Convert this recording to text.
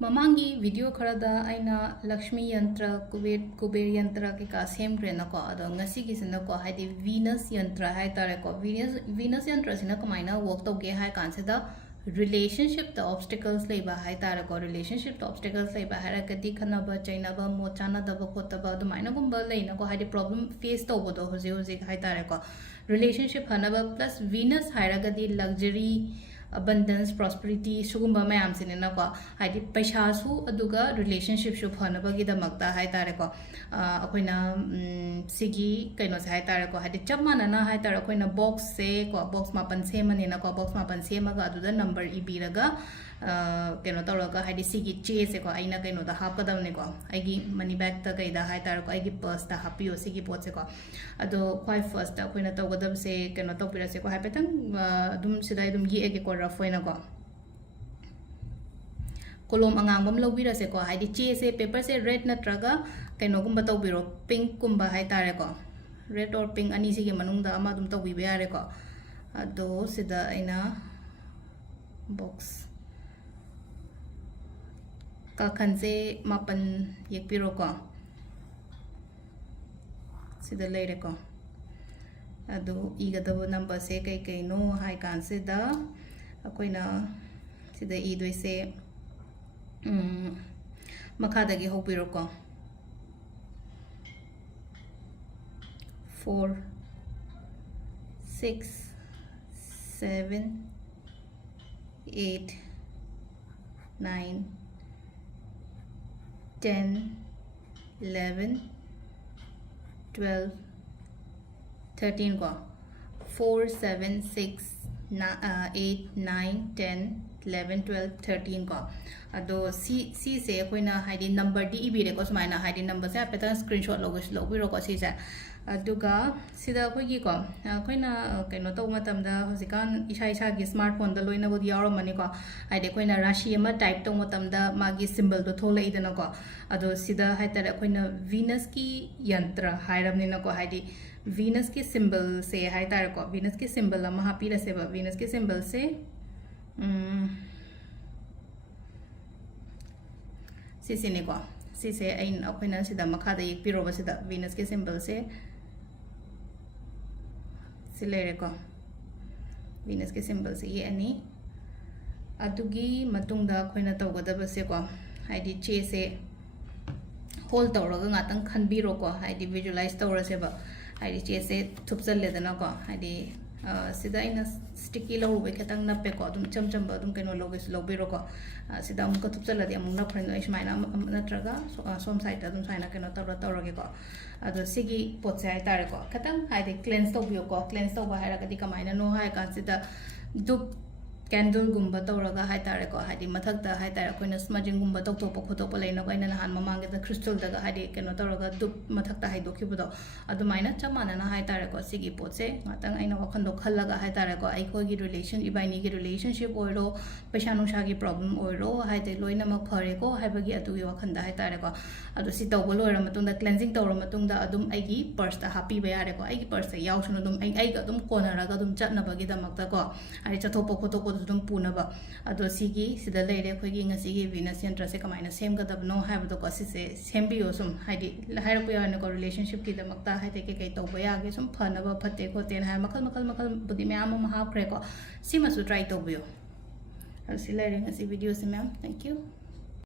ममांगी video Khardah आइना लक्ष्मी यंत्र कुबेर यंत्र के का सेम ग्रेनको अदो ngasi gi sina ko haidi venus yantra hai tare ko venus yantra sina kamaina work to ge hai kan se da relationship the obstacles leiba hai tare ko relationship the obstacles leiba hai rakati khana ba chaina ba mo chana da ba khota ba do maina gum ba leina ko haidi problem face to bo do hoje hoje hai tare ko relationship hana ba plus venus hai ragadi luxury abundance prosperity sugumba mayam sinena ko haidi paisa su aduga relationship shu phanabagi damakta hai tare ko akoina sigi kaino sai tare ko haidi chamana na hai tare akoina box se ko box mapan semani na ko box mapan semaga aduda number ibiraga kaino tawraga haidi sigi che se ko aina kaino da hapadamne ko aigi money bag ta kaida hai tare ko aigi purse ta hapio sigi pot se ko ado quite first ta akoina tawgadam se kaino tawpira se ko haipetang dum sidai dum gi ege ko rafoina ko kolom angang bam lobira se ko haidi che se paper se red natraga kaino gumba tawbiro pink kumba hai tare ko red or pink ani sigi manungda ama dum tawi be are ko ado sida aina box kalkhanse mapan yekpiro ko sida leire ko ado igadabo number se kai kai no hai kan se da akoina sida idoi se makada gi hopiro ko 4 6 7 8 9 10 11 12 13 ko 4 7 6 8 9 10 11 12 13 ko ado c se koina haidi number di ibire ko sumaina haidi number se apeta screenshot logiro ko si sa aduga sida koigi ko koina kaino to matam da hosikan isa gi smartphone da loina bod yaro mani ko haidi koina rashi ama type to matam da magi symbol do thole idana ko ado sida haitara koina venus ki yantra hairamni na ko haidi venus ki symbol se haitara ko venus ki symbol ama hapira se ba venus ki symbol se sisi ne ko sise ain akoina sida makha da yek piro ba sida venus ki symbol se silere ko venus ki symbol se ye ani adugi matungda khoina tawgadaba se ko haidi che se hold tawraga ngatang khanbiro ko haidi visualize tawra se ba haidi che se thupsal le dana ko haidi sida ina sticky lo be khatang nappe ko dum cham ba dum keno logis lobiro ko sida am ko thupsal adi amung na friend is maina natraga som site dum saina keno tawra ge ko ado sigi pot sai tare ko khatang haide cleanse to bio ko cleanse to ba haira kadi kamaina no hai ka sida dup candle gumba tawraga hai tare ko haidi mathak da hai tare koina smudging gumba tok to pokho to palai no kaina han mamang da crystal daga haidi keno tawraga dup mathak ta hai do khibudo adu maina chamana na hai tare ko sigi pot se ngatang aina wakhan do khallaga hai tare ko ai ko gi relation ibaini gi relationship oiro paisa nusha gi problem oiro hai te loina mak phare ko hai bagi atu gi wakhan da hai tare ko adu si tawbo loira matunda cleansing tawra matunda adum ai gi purse ta happy ba yare ko ai gi purse yaw sunu dum ai ga dum konara ga dum chatna bagi damak ta ko ari chathopo photo ko dum punaba ado sigi sida leire khogi ngasi gi venus yantra se kamaina sem ga dab no have do ko si se sembiyo sum haidi haira pu yana ko relationship ki damak ta haide ke kai tawba ya ge sum phanaba phatte ko ten ha makal budi me am ma ha kre ko sima su try to biyo asi leire ngasi video se ma'am thank you